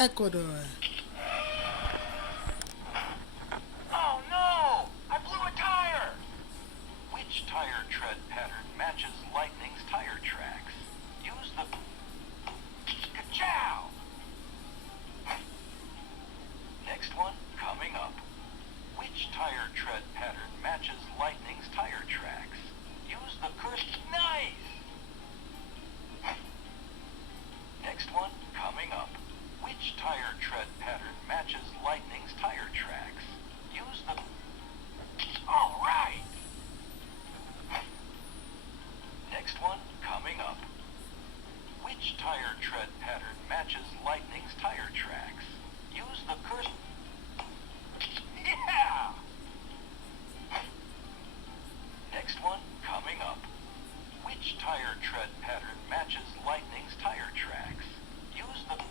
Ecuador. Oh no! I blew a tire! Which tire tread pattern matches Lightning's tire tracks? Use the... Ka-chow! Next one, coming up. Which tire tread pattern matches Lightning's tire tracks? Use the cursed... Nice! Next one, coming up. Which tire tread pattern matches Lightning's tire tracks? Use the... All right! Next one, coming up. Which tire tread pattern matches Lightning's tire tracks? Use the cursed... Yeah! Next one, coming up. Which tire tread pattern matches Lightning's tire tracks? Use the...